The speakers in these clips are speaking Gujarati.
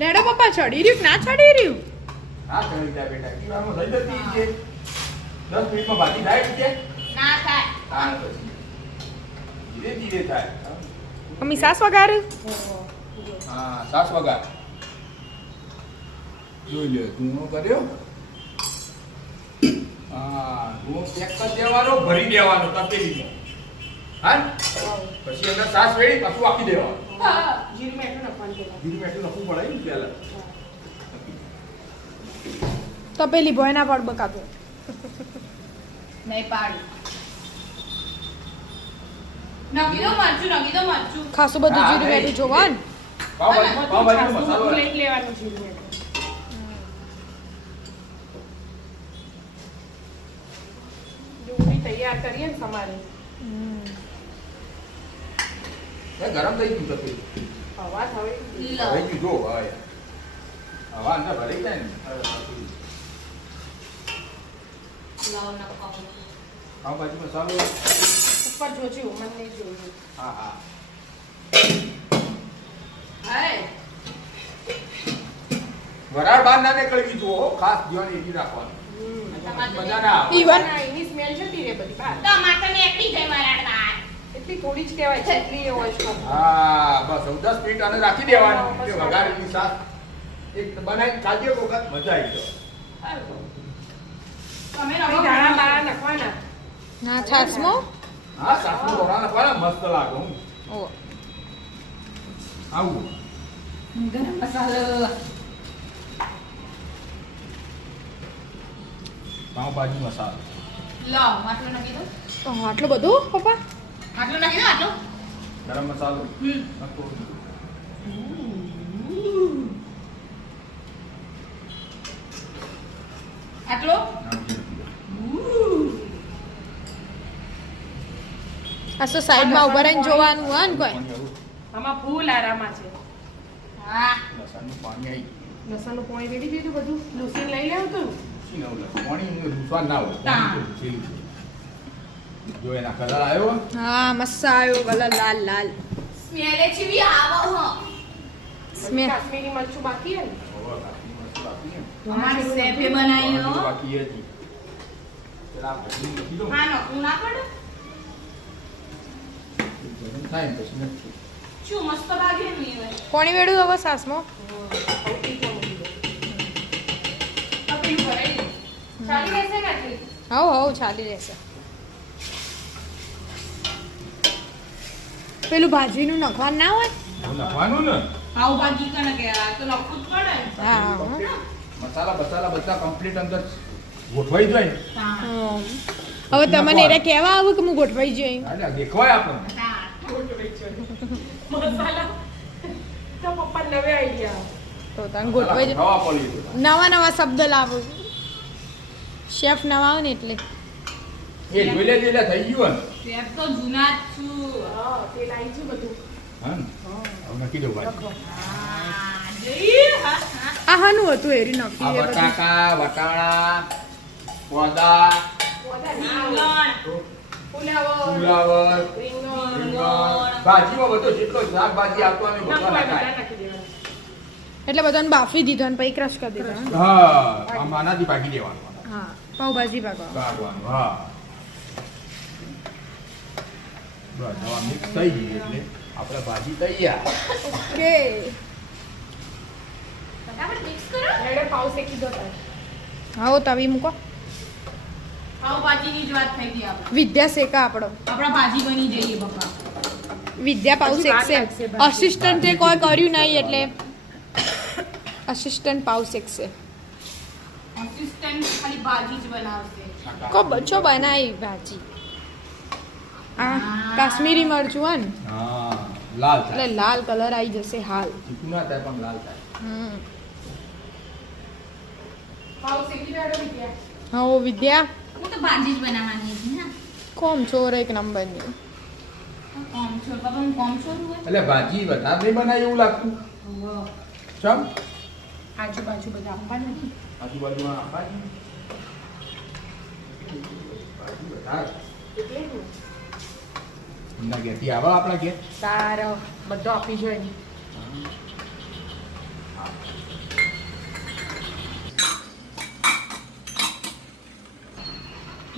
લેડો પપ્પા ચડી રહ્યું ના ચડી રહ્યું? હા ચડી જા બેટા કીવામાં લઈ જતી છે. દસ મિનિટમાં ભાજી થાય છે. ના થાય. હા પછી ધીરે ધીરે થાય. મમ્મી સાસ વગાર હા સાસ વગાર જોઈ લે ધૂણો કર્યો. હા હું પેક કરી દેવાનો ભરી દેવાનો તપેલીમાં. હા? પછી એના સાસ વેડી પાછું આપી દેવાનું. જીરું મેઠું નાખવાનું પેલા ધીરે મેઠું લખવું પડે ને પહેલા તપેલી પેલી ભોયના પાડ બકાતો નહીં પાડું. નગી દો મરચું દો મરચું. ખાસું બધું જીરું નહીં. જોવાન લેવાનું જીરું ડુંગળી તૈયાર કરીએ ને તમારે ગરમ થઈ ગયું તપેલી હવા થઈ ગયું જો હવા અંદર ભરાઈ જાય ને. લાવ નખાવો પાવભાજી મસાલો ઉપર જોજો મને નહીં જોયું હા હા. હે વરાળ બહાર ના નીકળવી જુઓ હો. ખાસ ધ્યાન એથી રાખવાનું. મજા ના આવે ઈવન એની સ્મેલ જતી રે બધી બહાર. ટમાટર ને એકડી જાય મારા બાર એટલી થોડી જ કહેવાય છે એટલી હોય છે. હા બસ મિનિટ અને રાખી દેવાની. કે વઘારેલી શાક. એક બનાવી ખાધી વખત મજા આવી જાય તમે થોડી રવો ધાણા બાળા નાખવાના ના છાસમો હા છાસમો રોણા નાખવાના મસ્ત લાગે હું. ઓ. આવું. ગરમ મસાલો. પાવભાજી મસાલો. લાવ માટલું નાખી દો તો આટલું બધું પપ્પા? માટલું નાખી દો આટલું ગરમ મસાલો. હમ. આટલો? આ તો સાઈડમાં ઊભા રહીને જોવાનું હોય ને કોઈ. આમાં ફૂલ આરામાં છે. હા. લસણનું પાણી આવી લસણનું પાણી રેડી દીધું બધું? લૂસીને લઈ લેવું તું? શી નવું લાગે? પાણી રૂસવા ના હોય તા. પાણી તો રૂસેલું છે. જો એના કલર આવ્યો હા મસ્ત આવ્યો કલર લાલ લાલ. સ્મેલે ચીવી આવો હો. સ્મેલ કાશ્મીરી મરચું બાકી હે ને? હવે કાચી બાકી છે. અમારી હો. બાકી. હા નકું ના પડે? ગરમ થાય ને પછી નાખશું. શું મસ્ત લાગે ને કોણી વેડું હવે સાસમાં? હવ હવ ચાલી રહેશે. પેલું ભાજીનું નખવાનું ના હોય? હવે નાખવાનું ને? પાવભાજી કને કે આ તો નખવું જ પડે. હા હા. મસાલા બસાલા બધા કમ્પ્લીટ અંદર ગોઠવાઈ જાય. ને. હવે તમને એને કહેવા આવું કે હું ગોઠવાઈ જઈ? એટલે દેખવાય આપણને. તો નવે તને ગોઠવાઈ. નવા નવા શબ્દ લાવો શેફ નવા આવે ને એટલે એ જોઈ લેજે થઈ ગયું ને શેફ તો જૂના જ છું હા તેલ આવી ગયું બધું હા હવે નાખી દઉં ભાજી હા જઈ હા હા આ હાનું હતું એરી નક્કી બધું બટાકા વટાણા પોદા રીંગણ ફુલાવર ભાજીમાં બધો જેટલો શાકભાજી આવતો અને બધો એટલે બધાને બાફી દીધો અને પછી ક્રશ કરી દીધો હે? હા આનાથી ભાગી દેવાનું. હા પાઉભાજી ભાગવા ભાગવાનું હા. બસ હવે મિક્સ થઈ ગઈ એટલે આપણે ભાજી તૈયાર. ઓકે. ફટાફટ મિક્સ કરો. રેડે પાઉ શેકી દો. આવો તવી મૂકો પાવભાજીની જ વાત થઈ ગઈ આપણે વિદ્યા શેકા આપણો. આપણા ભાજી બની જઈએ પપ્પા. વિદ્યા પાઉ શેકશે અસિસ્ટન્ટે કોઈ કર્યું નહીં એટલે. અસિસ્ટન્ટ પાઉ શેકશે અસિસ્ટન્ટ ખાલી ભાજી જ બનાવશે. કો બચ્ચો બનાવી ભાજી? આ કાશ્મીરી મરચું હોય ને? લાલ એટલે લાલ કલર આવી જશે હાલ. તીખું થાય પણ લાલ થાય. હમ. પાવ શેકી વિદ્યા. હો વિદ્યા. હું તો ભાજી જ બનાવવાની ને કોમ ચોર એક નંબરની કોમ છોર બાબા હું કોમ છોર હોય એટલે ભાજી વધારે નહીં બનાય એવું લાગતું ચમ આજુબાજુ બધા આપવાના નથી આજુબાજુમાં ભાજી ભાજી વધારે એટલે જ. એમના ઘેરથી આવો આપણા ઘેર સારો બધો આપી જોઈએ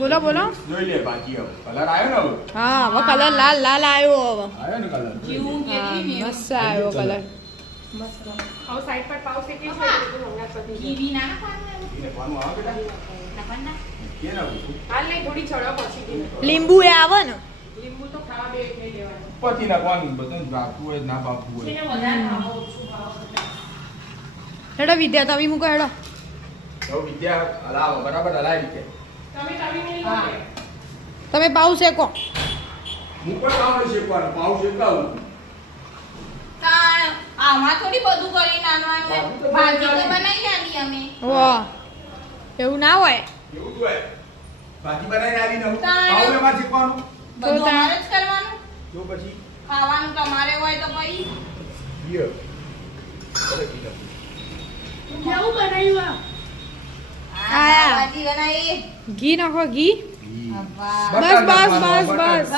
બોલો બોલો. જોઈ લે બાકી હવે. કલર આવ્યો ને હવે? હા હવે કલર લાલ લાલ આવ્યો હવે. આવ્યો ને કલર જીવું કે. મસ્ત આવ્યો કલર હવે સાઈડ પર છે? ના પાનું આવે બેટા? પૂછું? પછી. લીંબુ એ આવે ને? લીંબુ તો ખાવા બે નહીં લેવાનું. ઉપરથી નાખવાનું બધું બાપવું હોય ના બાપવું હોય. હેડો વિદ્યા તમે મૂકો હેડો. વિદ્યા હલાવો બરાબર હલાવી કે તમે તવી હા. તમે પાઉ શેકો. હું પણ પાવ શેકવાનું પાવ શેકાવું. તાણ, આમાં થોડી બધું કરી નાનવાનું. ભાજી તો બનાવી બનાવી અમે. વાહ. એવું ના હોય? એવું જ હોય. ભાજી બનાવીને આવી હું તાણે. એમાં શેકવાનું? બધું તાણ. અમારે જ કરવાનું. જો પછી. ખાવાનું તમારે હોય તો પછી. યે કેવું બનાવ્યું આ? આ આયા. ભાજી બનાવી ઘી નાખો ઘી. બસ, બસ, બસ, બસ.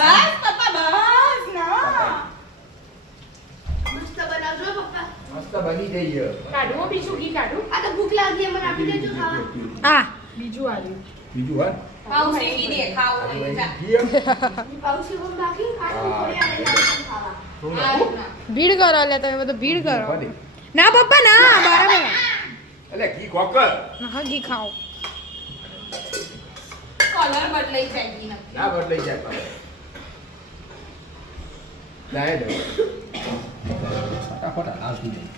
ભીડ કરો એટલે તમે બધું ભીડ કરો. ના પપ્પા ના બરાબર. એટલે ઘી ખોકર હા ઘી ખાઓ કલર બદલાઈ જાય ઘીનો. ના બદલાઈ જાય પણ લાય દો ફટાફટ હલાવતી જઈ.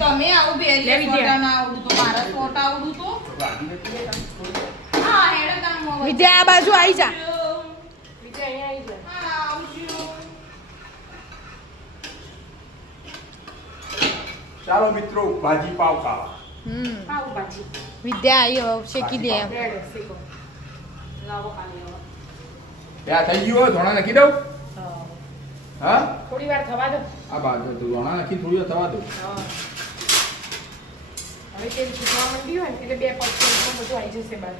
તમે આવું બે એટલે ફોટા ના આવડું તો મારા ફોટા આવડું તો? હા હેડો તમે મોબાઈલ. વિદ્યા આ બાજુ આવી જા બીજે અહીંયા આવી જાય હા, આવજો. ચાલો મિત્રો ભાજી પાવ ખાવા હમ વિદ્યા આવી હવે શેકી દે ત્યાં થઈ ગયું હોય ધોણા નાખી દઉં? હા. થોડી વાર થવા દો. આ બાજુ તો ધોણા નાખી થોડી વાર થવા દઉં હા. હવે તેલ છૂટવા માંડ્યું હોય એટલે બે પક્ષ બધું આવી જશે બહાર.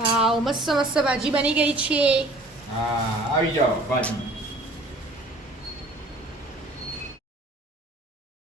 વાવ મસ્ત મસ્ત ભાજી બની ગઈ છે. હા આવી જાઓ ભાજી.